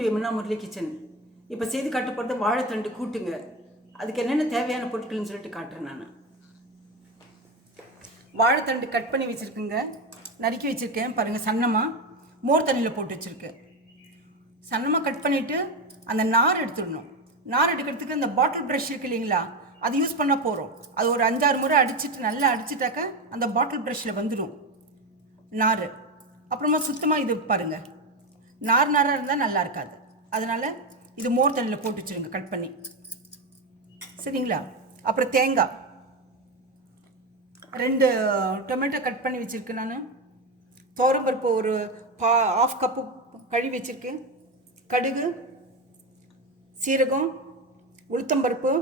Welcome to Yamuna Murali kitchen. இப்போ செய்து காட்ட போகிறது வாழைத்தண்டு கூட்டுங்க. அதுக்கு என்னென்ன தேவையான பொருட்கள்னு சொல்லிட்டு காட்டுறேன். நான் வாழைத்தண்டு கட் பண்ணி வச்சுருக்குங்க, நறுக்கி வச்சுருக்கேன் பாருங்கள். சன்னமாக மோர் தண்ணியில் போட்டு வச்சுருக்கேன். சன்னமாக கட் பண்ணிவிட்டு அந்த நார் எடுத்துடணும். நார் எடுக்கிறதுக்கு அந்த பாட்டில் ப்ரஷ் இருக்கு இல்லைங்களா, அது யூஸ் பண்ணால் போகிறோம். அது ஒரு 5-6 முறை அடிச்சுட்டு நல்லா அடிச்சுட்டாக்க அந்த பாட்டில் ப்ரஷ்ஷில் வந்துடும் நார். அப்புறமா சுத்தமாக இது பாருங்கள், நார் நாராக இருந்தால் நல்லா இருக்காது. அதனால் இது மோர் தண்ணியில் போட்டு வச்சுருங்க கட் பண்ணி, சரிங்களா. அப்புறம் தேங்காய் 2 டொமேட்டோ கட் பண்ணி வச்சுருக்கேன். நான் துவரம்பருப்பு ஒரு 1/2 கப்பு கழுவி வச்சுருக்கேன். கடுகு, சீரகம், உளுத்தம்பருப்பு,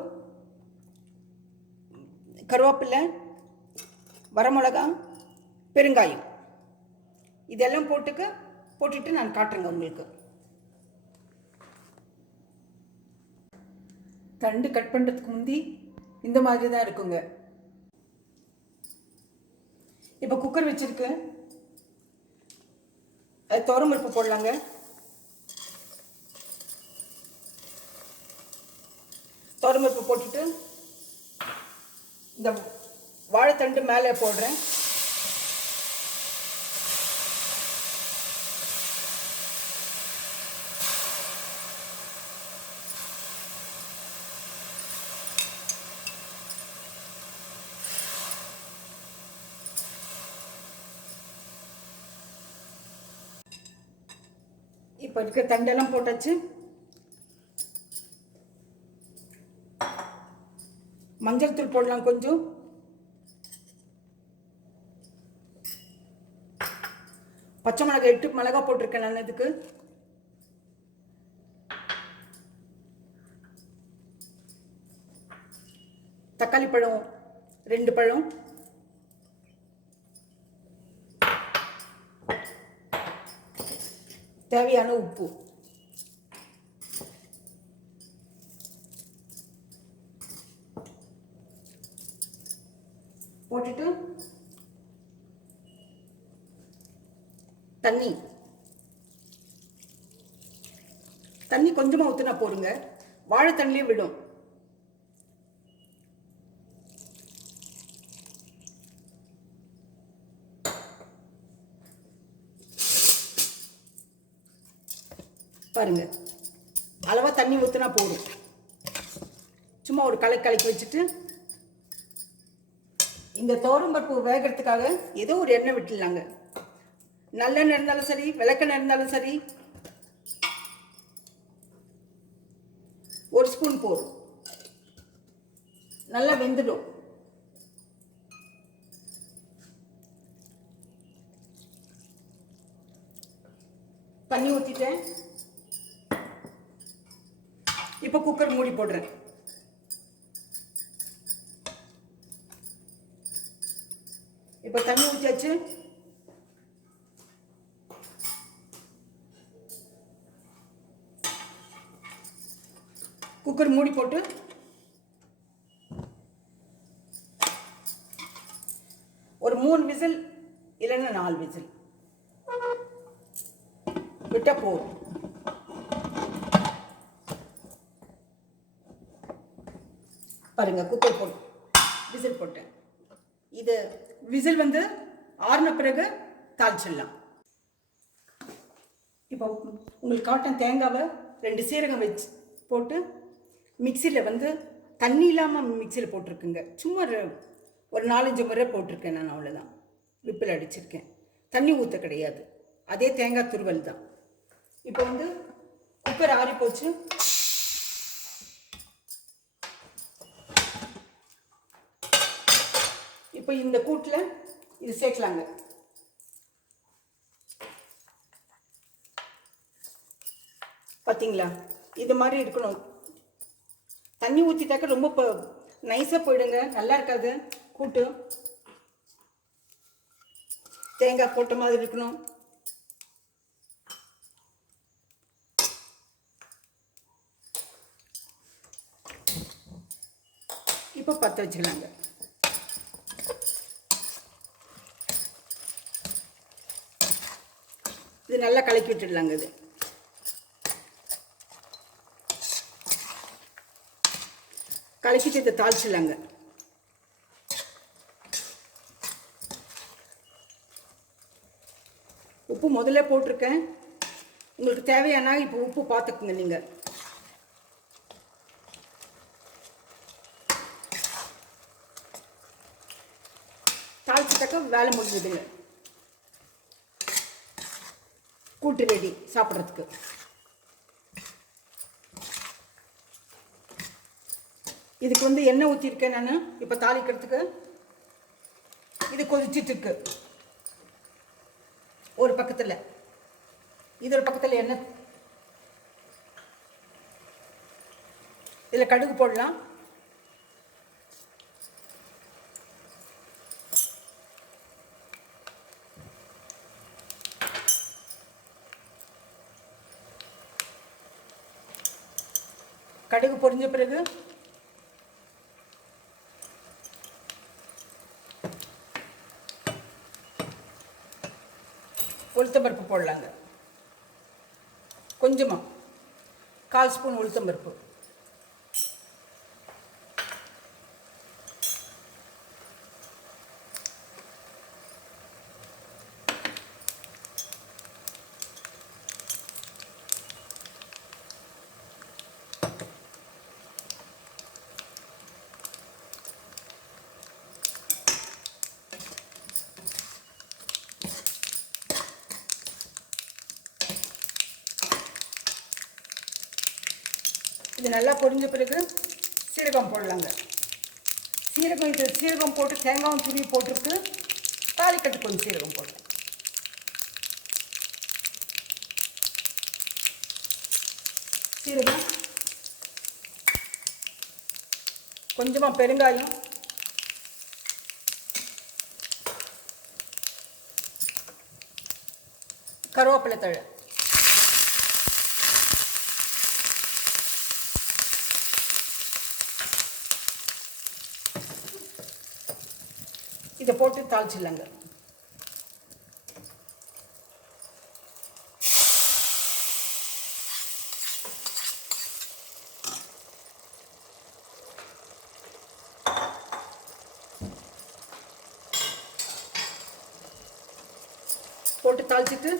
கருவேப்பிலை, வரமிளகா, பெருங்காயம், இதெல்லாம் போட்டுட்டு நான் காட்டுறேங்க உங்களுக்கு. தண்டு கட் பண்ணுறதுக்கு முந்தி இந்த மாதிரி தான் இருக்குங்க. இப்போ குக்கர் வச்சுருக்கு, அது துவரம்பருப்பு போடலாங்க. துவரம்பருப்பு போட்டுட்டு இந்த வாழைத்தண்டு மேலே போடுறேன். இப்போ இருக்க தண்டெல்லாம் போட்டாச்சு. மஞ்சள் தூள் போடலாம் கொஞ்சம். பச்சை மிளகாய் 8 மிளகாய் போட்டிருக்கேன் நான் இதுக்கு. தக்காளி பழம் 2 பழம், தேவையான உப்பு, போட்டுட்டு தண்ணி கொஞ்சமாக ஊற்றினா போடுங்க, வாழைத்தண்ணிலே விடும். பாருங்க, அளவாக தண்ணி ஊற்றினா போடும். சும்மா ஒரு கலக்கி வச்சுட்டு இந்த துவரம்பருப்பு வேகிறதுக்காக ஏதோ ஒரு எண்ணெய் விட்டுடலாங்க. நல்லெண்ணெய் இருந்தாலும் சரி, விளக்கெண்ணெய் இருந்தாலும் சரி, 1 ஸ்பூன் போடும். நல்லா வெந்துடும். தண்ணி ஊற்றிட்டேன். இப்போ குக்கர் மூடி போடுறேன். இப்போ தண்ணி ஊற்றியாச்சு. குக்கர் மூடி போட்டு ஒரு 3 விசில் இல்லைன்னா 4 விசில் விட்டா போதும். பாருங்க, குக்கர் போட்டு விசில் போட்டேன். இது விசில் வந்து ஆறின பிறகு தாளிச்சிடலாம். இப்போ உங்களுக்கு காட்டன் தேங்காவை 2 சீரகம் வச்சு போட்டு மிக்சியில் வந்து தண்ணி இல்லாமல் மிக்சியில் போட்டிருக்குங்க. சும்மா ஒரு 4-5 முறை போட்டிருக்கேன் நான், அவ்வளோதான். விப்பில் அடிச்சிருக்கேன், தண்ணி ஊற்ற கிடையாது. அதே தேங்காய் துருவல் தான். இப்போ வந்து குக்கர் ஆறி போச்சு. இப்போ இந்த கூட்டில் இது சேர்க்கலாங்க. பார்த்தீங்களா, இது மாதிரி இருக்கணும். தண்ணி ஊற்றிட்டாக்க ரொம்ப நைஸாக போயிடுங்க, நல்லா இருக்காது கூட்டு. தேங்காய் போட்ட மாதிரி இருக்கணும். இப்போ பற்ற வச்சுக்கலாங்க. இது நல்லா கலக்கி விட்டுடலாங்க. இது கலக்கிட்டு இதை தாளிச்சிடலாங்க. உப்பு முதல்ல போட்டிருக்கேன். உங்களுக்கு தேவையானா இப்போ உப்பு பார்த்துக்குங்க. நீங்கள் தாளிச்சிட்டாக்க வேலை முடிஞ்சதுங்க. கூட்டு ரெடி சாப்பிட்றதுக்கு. இதுக்கு வந்து எண்ணெய் ஊற்றிருக்கேன் நான் இப்போ தாளிக்கிறதுக்கு. இது கொதிச்சிட்டு இருக்கு. ஒரு பக்கத்தில் இது ஒரு பக்கத்தில் எண்ணெய். இதில் கடுகு போடலாம். கடுகு பொரிஞ்ச பிறகு உளுத்தம்பருப்பு போடலாங்க. கொஞ்சமாக 1/4 ஸ்பூன் உளுத்தம்பருப்பு. இது நல்லா பொரிஞ்ச பிறகு சீரகம் போடலாங்க. சீரகம் போட்டு தேங்காயும் துருவி போட்டிருக்கு. தாளிக்கட்டு கொஞ்சம் சீரகம் போடலாம். சீரகம், கொஞ்சமாக பெருங்காயம், கருவேப்பிலை தழை, இதை போட்டு தாளிச்சிடலாங்க. போட்டு தாளிச்சிட்டு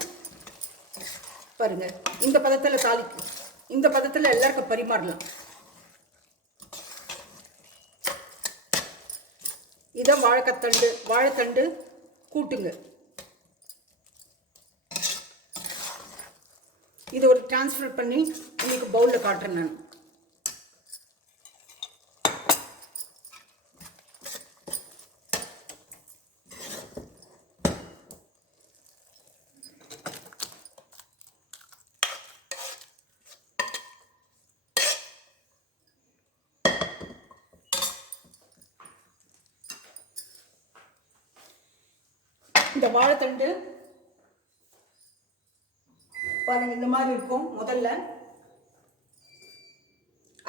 பாருங்க, இந்த பதத்தில் இந்த பதத்தில் எல்லாருக்கும் பரிமாறலாம். இதான் வாழைத்தண்டு கூட்டுங்க. இது ஒரு டிரான்ஸ்ஃபர் பண்ணி உங்களுக்கு பவுலில் காட்டுறேன் நான். இந்த வாழைத்தண்டு பாருங்க, இந்த மாதிரி இருக்கும். முதல்ல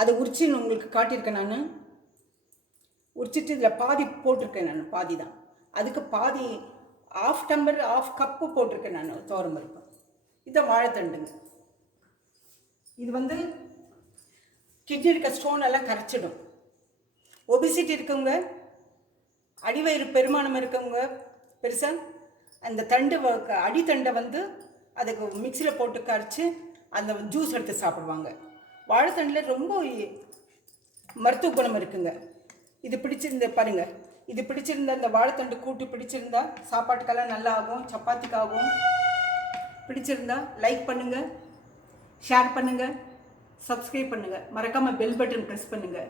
அதை உரிச்சு உங்களுக்கு காட்டியிருக்கேன் நான். உரிச்சிட்டு இதில் பாதி போட்டிருக்கேன் நான், பாதி தான். அதுக்கு பாதி 1/2 டம்ளர் 1/2 கப்பு போட்டிருக்கேன் நான் துவரம்பருப்பு. இதான் வாழைத்தண்டுங்க. இது வந்து கிட்னி இருக்க ஸ்டோன் எல்லாம் கரைச்சிடும். ஒபிசிட்டி இருக்கவங்க, அடிவயிறு பெருமானம் இருக்கவங்க பெருசாக அந்த அடித்தண்டை வந்து அதுக்கு மிக்சியில் போட்டு கரைச்சி அந்த ஜூஸ் எடுத்து சாப்பிடுவாங்க. வாழைத்தண்டில் ரொம்ப மருத்துவ குணம் இருக்குங்க. இது பிடிச்சிருந்த பாருங்க, இது பிடிச்சிருந்த அந்த வாழைத்தண்டு கூட்டு பிடிச்சிருந்தா சாப்பாட்டுக்கெல்லாம் நல்லா ஆகும், சப்பாத்திக்காகும். பிடிச்சிருந்தா லைக் பண்ணுங்கள், ஷேர் பண்ணுங்கள், சப்ஸ்கிரைப் பண்ணுங்கள், மறக்காமல் பெல் பட்டன் ப்ரெஸ் பண்ணுங்கள்.